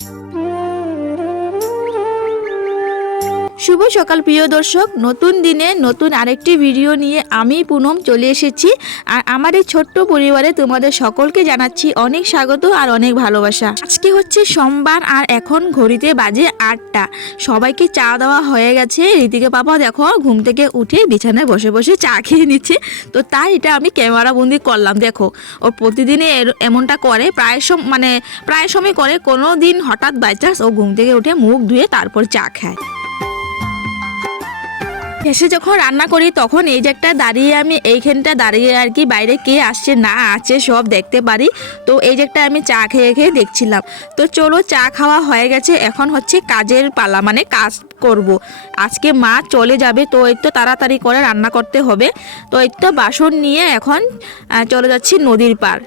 Mm-hmm. শুভ সকাল, প্রিয় দর্শক। নতুন দিনে নতুন আরেকটি ভিডিও নিয়ে আমি পুনম চলে এসেছি। আর আমার এই ছোট্ট পরিবারে তোমাদের সকলকে জানাচ্ছি অনেক স্বাগত আর অনেক ভালোবাসা। আজকে হচ্ছে সোমবার আর এখন ঘড়িতে বাজে আটটা। সবাইকে চা দেওয়া হয়ে গেছে। রীতিকে পাপা দেখো, ঘুম থেকে উঠে বিছানায় বসে বসে চা খেয়ে নিচ্ছে। তো তাই এটা আমি ক্যামেরা বন্দি করলাম, দেখো। ও প্রতিদিনে এমনটা করে। প্রায় সম মানে প্রায় সময় করে। কোনো দিন হঠাৎ বাই চান্স ও ঘুম থেকে উঠে মুখ ধুয়ে তারপর চা খায়। এসে যখন রান্না করি, তখন এই যে একটা দাঁড়িয়ে আমি এইখানটা দাঁড়িয়ে আর কি, বাইরে কে আসছে, না আছে সব দেখতে পারি। তো এই যে একটা আমি চা খেয়ে খেয়ে দেখছিলাম। তো চলো চা খাওয়া হয়ে গেছে। এখন হচ্ছে কাজের পালা মানে কাজ করব। আজকে মা চলে যাবে, তো এই তো তাড়াতাড়ি করে রান্না করতে হবে। তো এই তো বাসন নিয়ে এখন চলে যাচ্ছি নদীর পার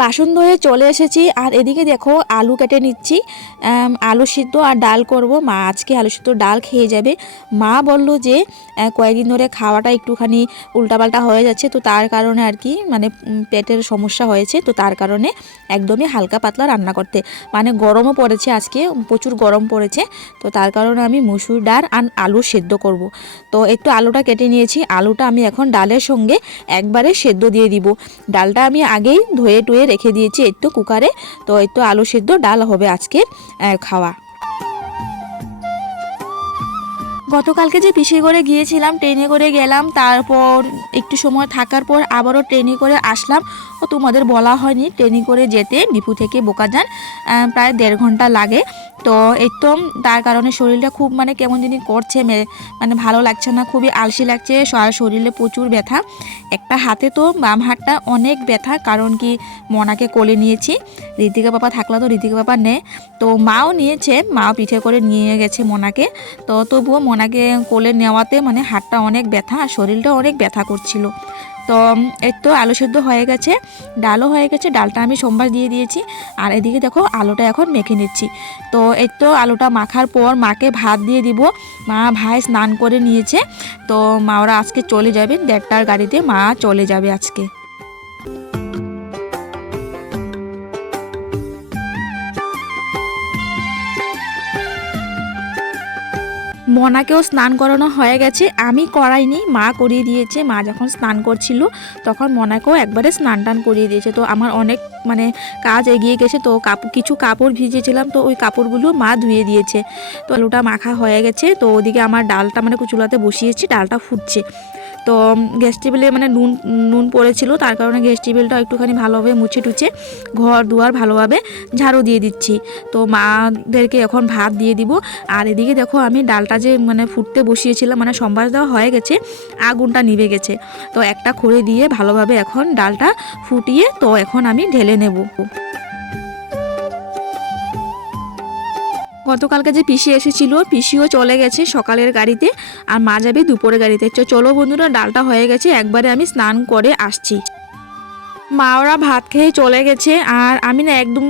বাসন ধুয়ে চলে এসেছি। আর এদিকে দেখো আলু কেটে নিচ্ছি। আলু সিদ্ধ আর ডাল করব। মা আজকে আলু সিদ্ধ ডাল খেয়ে যাবে। মা বলল যে কয়েকদিন ধরে খাওয়াটা একটুখানি উল্টাপাল্টা হয়ে যাচ্ছে। তো তার কারণে আর কি মানে পেটের সমস্যা হয়েছে। তো তার কারণে একদমই হালকা পাতলা রান্না করতে। মানে গরমও পড়েছে আজকে, প্রচুর গরম পড়েছে। তো তার কারণে আমি মুসুর ডাল আর আলু সেদ্ধ করব। তো একটু আলুটা কেটে নিয়েছি। আলুটা আমি এখন ডালের সঙ্গে একবারে সেদ্ধ দিয়ে দিব। ডালটা আমি আগেই ধুয়ে টুয়ে রেখে দিয়েছি একটু কুকারে। তো একটু আলু সিদ্ধ, ডাল হবে আজকে খাওয়া। গতকালকে যে পিসে করে গিয়েছিলাম, ট্রেনে করে গেলাম, তারপর একটু সময় থাকার পর আবারও ট্রেনে করে আসলাম। ও তোমাদের বলা হয়নি, ট্রেনে করে যেতে, ডিপু থেকে বোকাজান প্রায় দেড় ঘণ্টা লাগে। তো এই তো তার কারণে শরীরটা খুব মানে কেমন জিনিস করছে মানে ভালো লাগছে না, খুবই আলসি লাগছে, শ- শরীরে প্রচুর ব্যথা। একটা হাতে তো বাম হাতটা অনেক ব্যথা, কারণ কি মনাকে কোলে নিয়েছি, ঋতিকা পাপা থাকলে তো ঋতিকা পাপা নেয় তো মাও নিয়েছে, মাও পিঠে করে নিয়ে গেছে মনাকে। তো তবুও মনাকে কোলে নেওয়াতে মানে হাতটা অনেক ব্যথা, আর শরীরটা অনেক ব্যথা করছিল। তো এর তো আলু সেদ্ধ হয়ে গেছে, ডালও হয়ে গেছে, ডালটা আমি সোমবার দিয়ে দিয়েছি, আর এদিকে দেখো আলুটা এখন মেখে নিচ্ছি। তো এই তো আলুটা মাখার পর মাকে ভাত দিয়ে দিব, মা ভাই স্নান করে নিয়েছে, তো মা ওরা আজকে চলে যাবে দেড়টার গাড়িতে মা চলে যাবে আজকে। মনাকেও স্নান করানো হয়ে গেছে। আমি করাইনি মা করিয়ে দিয়েছে। মা যখন স্নান করছিল, তখন মনাকেও একবারে স্নান টান করিয়ে দিয়েছে। তো আমার অনেক মানে কাজ এগিয়ে গেছে। তো কাপড় কিছু কাপড় ভিজেছিলাম তো ওই কাপড়গুলো মা ধুয়ে দিয়েছে। তো আলুটা মাখা হয়ে গেছে। তো ওদিকে আমার ডালটা মানে চুলাতে বসিয়েছি, ডালটা ফুটছে। তো গ্যাস টেবিলে মানে নুন নুন পড়েছিল, তার কারণে গ্যাস টেবিলটা একটুখানি ভালোভাবে মুছে টুছে ঘর দুয়ার ভালোভাবে ঝাড়ু দিয়ে দিচ্ছি। তো মাদেরকে এখন ভাত দিয়ে দিব। আর এদিকে দেখো আমি ডালটা যে মানে ফুটতে বসিয়েছিলাম মানে সম্বাস দেওয়া হয়ে গেছে, আগুনটা নিভে গেছে। তো একটা খড়ে দিয়ে ভালোভাবে এখন ডালটা ফুটিয়ে তো এখন আমি ঢেলে নেব। গতকালকে যে পিসি এসেছিল, পিসিও চলে গেছে সকালের গাড়িতে আর মা যাবে দুপুরের গাড়িতে। চলো বন্ধুরা, ডালটা হয়ে গেছে, একবারে আমি স্নান করে আসছি। মা ওরা ভাত খেয়ে চলে গেছে আর আমি না একদম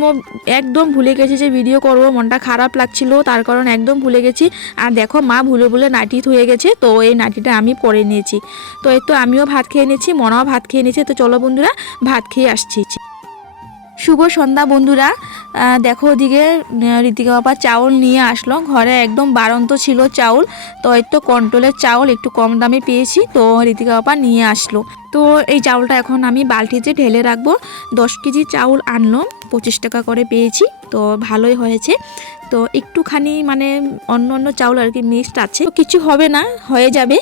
একদম ভুলে গেছি যে ভিডিও করব, মনটা খারাপ লাগছিল, তার কারণ একদম ভুলে গেছি। আর দেখো মা ভুলে ভুলে নাটি হয়ে গেছে, তো এই নাটিটা আমি পরে নিয়েছি। তো এই তো আমিও ভাত খেয়ে নিয়েছি, মনাও ভাত খেয়ে নিয়েছে, তো চলো বন্ধুরা, ভাত খেয়ে আসছি। শুভ সন্ধ্যা বন্ধুরা। দেখো ওদিকে ঋতিকা বাবা চাউল নিয়ে আসলো। ঘরে একদম বারন্ত ছিল চাউল। তো তো কন্ট্রোলের চাউল, একটু কম দামে পেয়েছি। তো ঋতিকা বাবা নিয়ে আসলো। তো এই চাউলটা এখন আমি বালতিতে ঢেলে রাখব। দশ কেজি চাউল আনলো। পঁচিশ টাকা করে পেয়েছি, তো ভালোই হয়েছে। তো একটুখানি মানে অন্য অন্য চাউল আর কি মিক্সড আছে। তো কিছু হবে না, হয়ে যাবে।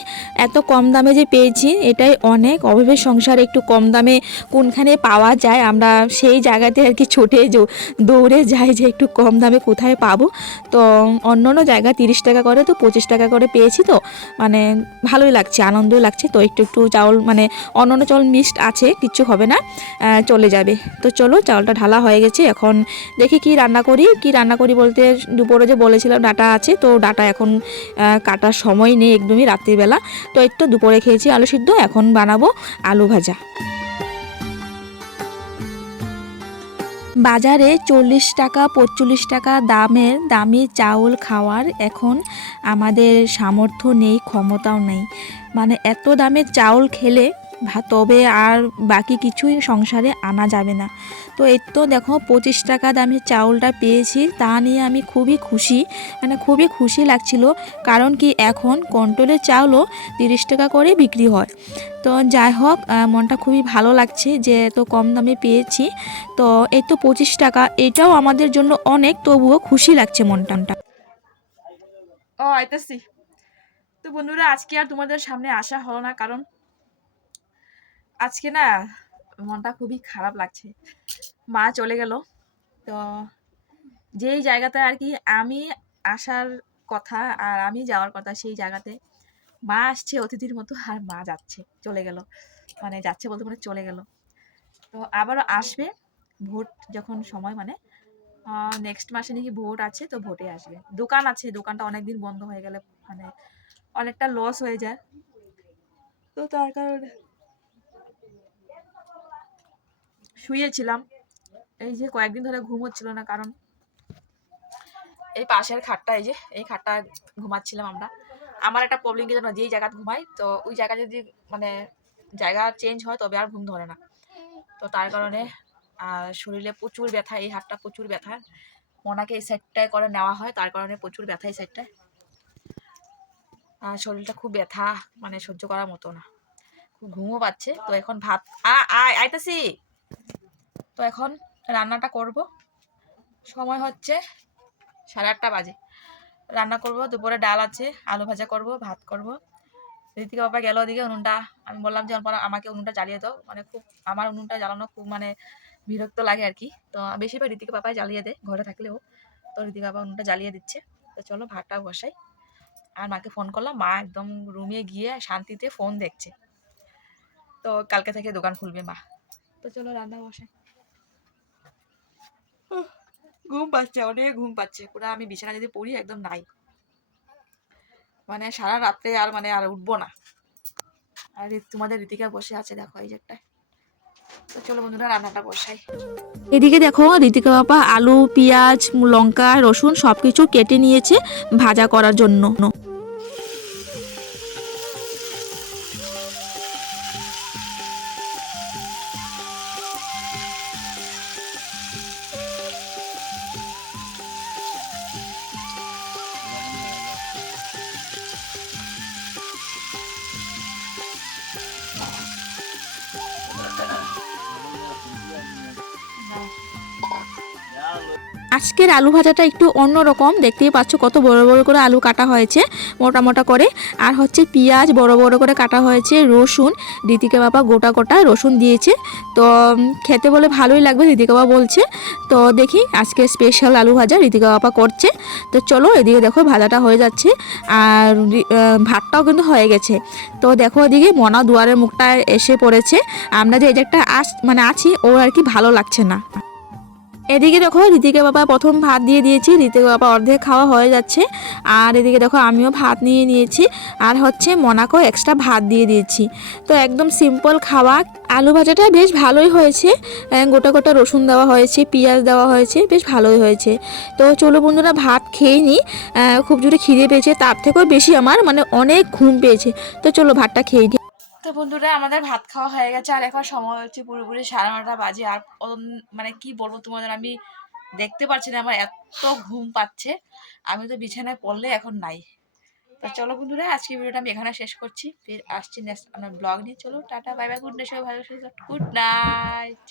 এত কম দামে যে পেয়েছি, এটাই অনেক। অভাবের সংসারে একটু কম দামে কোনখানে পাওয়া যায়, আমরা সেই জায়গাতে আর কি ছুটে দৌড়ে যাই যে একটু কম দামে কোথায় পাবো। তো অন্য অন্য জায়গায় তিরিশ টাকা করে তো পঁচিশ টাকা করে পেয়েছি তো মানে ভালোই লাগছে আনন্দই লাগছে। তো একটু একটু চাউল মানে অন্য অন্য চাউল মিক্সড আছে, কিছু হবে না চলে যাবে। তো চলো চাউলটা ঢালা হয়ে গেছে। এখন দেখি কি রান্না করি। কি রান্না করি বলতে দুপুরে যে বলেছিলাম ডাটা আছে, তো ডাটা এখন কাটার সময় নেই একদমই রাত্রিবেলা। তো একটু দুপুরে খেয়েছি আলু সিদ্ধ, এখন বানাবো আলু ভাজা। বাজারে চল্লিশ টাকা, পঁয়তাল্লিশ টাকা দামের দামি চাউল খাওয়ার এখন আমাদের সামর্থ্য নেই, ক্ষমতাও নেই। মানে এত দামের চাউল খেলে তবে আর বাকি কিছুই সংসারে আনা যাবে না। তো এই তো দেখো পঁচিশ টাকা দামের চাউলটা পেয়েছি, তা নিয়ে আমি খুবই খুশি। মানে খুবই খুশি লাগছিল, কারণ কি এখন কন্ট্রোলের চাউলও তিরিশ টাকা করে বিক্রি হয়। তো যাই হোক মনটা খুবই ভালো লাগছে যে এত কম দামে পেয়েছি। তো এই তো পঁচিশ টাকা, এটাও আমাদের জন্য অনেক, তবুও খুশি লাগছে মনটানটা ও, আইতাছি। তো বন্ধুরা, আজকে আর তোমাদের সামনে আসা হলো না, কারণ আজকে না মনটা খুবই খারাপ লাগছে। মা চলে গেল। তো যেই জায়গাতে আর কি আমি আসার কথা আর আমি যাওয়ার কথা সেই জায়গাতে মা আসছে অতিথির মতো আর মা যাচ্ছে, চলে গেল। মানে যাচ্ছে বলতে মানে চলে গেল। তো আবারও আসবে। ভোট যখন সময় মানে নেক্সট মাসে নাকি ভোট আছে তো ভোটে আসবে। দোকান আছে, দোকানটা অনেকদিন বন্ধ হয়ে গেলে মানে অনেকটা লস হয়ে যায়। তো তার কারণে শুয়েছিলাম। এই যে কয়েকদিন ধরে ঘুম হচ্ছিল না, কারণ এই পাশের খাটটা, এই যে, এই খাটটা ঘুমাচ্ছিলাম আমরা। আমার একটা প্রবলেম কি জানো, যেই জায়গায় ঘুমাই, তো ওই জায়গা যদি মানে জায়গা চেঞ্জ হয়, তবে আর ঘুম ধরে না। তো তার কারণে শরীরে প্রচুর ব্যথা, এই হাতটা প্রচুর ব্যথা। ওনাকে এই সাইডটায় করে নেওয়া হয়, তার কারণে প্রচুর ব্যথা এই সাইডটায় আর শরীরটা খুব ব্যথা মানে সহ্য করার মতো না। খুব ঘুমও পাচ্ছে। তো এখন ভাত আ, আয় আইতাছি তো এখন রান্নাটা করব। সময় হচ্ছে সাড়ে আটটা বাজে। রান্না করব, দুপুরে ডাল আছে, আলু ভাজা করব, ভাত করব। ঋতিকা বাবা গেল, ওদিকে উনুনটা। আমি বললাম যে আমাকে উনুনটা জ্বালিয়ে দাও। মানে খুব, আমার উনুনটা জ্বালানো খুব মানে বিরক্ত লাগে আর কি। তো বেশিরভাগ ঋতিকা বাবাই জ্বালিয়ে দেয় ঘরে থাকলেও। তো ঋতিকা বাবা উনুনটা জ্বালিয়ে দিচ্ছে। তো চলো ভাতটা বসাই। আর মাকে ফোন করলাম। মা একদম রুমে গিয়ে শান্তিতে ফোন দেখছে। তো কালকে থেকে দোকান খুলবে মা। তো চলো রান্না বসাই। ঘুম পাচ্ছে, অনেক ঘুম পাচ্ছে। পুরো আমি বিছানা যদি পড়ি, একদম নাই। মানে সারা রাত্রে আর মানে আর উঠবো না। আর তোমাদের ঋতিকা বসে আছে, দেখো এই যে একটা। তো চলো বন্ধুরা, রান্নাটা বসাই। এদিকে দেখো, ঋতিকা বাবা আলু, পেঁয়াজ, লঙ্কা, রসুন সবকিছু কেটে নিয়েছে ভাজা করার জন্য। আজকের আলু ভাজাটা একটু অন্যরকম। দেখতেই পাচ্ছ কত বড় বড় করে আলু কাটা হয়েছে, মোটা মোটা করে। আর হচ্ছে পেঁয়াজ বড় বড় করে কাটা হয়েছে, রসুন। ঋতিকা বাবা গোটা গোটা রসুন দিয়েছে। তো খেতে বলে ভালোই লাগবে ঋতিকা বাবা বলছে। তো, দেখি আজকে স্পেশাল আলু ভাজা ঋতিকা বাবা করছে। তো, চলো এদিকে দেখো ভাজাটা হয়ে যাচ্ছে। আর ভাতটাও কিন্তু হয়ে গেছে। তো, দেখো এদিকে মনা দুয়ারের মুখটা এসে পড়েছে। আমরা যে এই যে একটা আস মানে আছি, ওর আর কি ভালো লাগছে না। এদিকে দেখো ঋতিকা বাবা প্রথম ভাত দিয়ে দিয়েছি ঋতিকা বাবা অর্ধেক খাওয়া হয়ে যাচ্ছে। আর এদিকে দেখো, আমিও ভাত নিয়ে নিয়েছি। আর হচ্ছে মনাকেও এক্সট্রা ভাত দিয়ে দিয়েছি। তো একদম সিম্পল খাওয়া। আলু ভাজাটা বেশ ভালোই হয়েছে। গোটা গোটা রসুন দেওয়া হয়েছে, পেঁয়াজ দেওয়া হয়েছে, বেশ ভালোই হয়েছে। তো চলো বন্ধুরা, ভাত খেয়ে নিই খুব জোরে খিদে পেয়েছে, তার থেকেও বেশি আমার মানে অনেক ঘুম পেয়েছে। তো চলো ভাতটা খেয়ে নিই তো বন্ধুরা, আমাদের ভাত খাওয়া হয়ে গেছে, আর এখন সময় হচ্ছে পুরোপুরি সাড়ে নটা বাজে, আর মানে কি বলব তোমাদের, আমি দেখতে পাচ্ছি না, আমার এত ঘুম পাচ্ছে, আমি তো বিছানায় পড়লে এখন নাই। তো চলো বন্ধুরা, আজকে ভিডিওটা আমি এখানে শেষ করছি, ফির আসছি নেক্সট আমার ব্লগ নিয়ে, চলো, tata bye bye good night সবাই ভালো গুড নাইট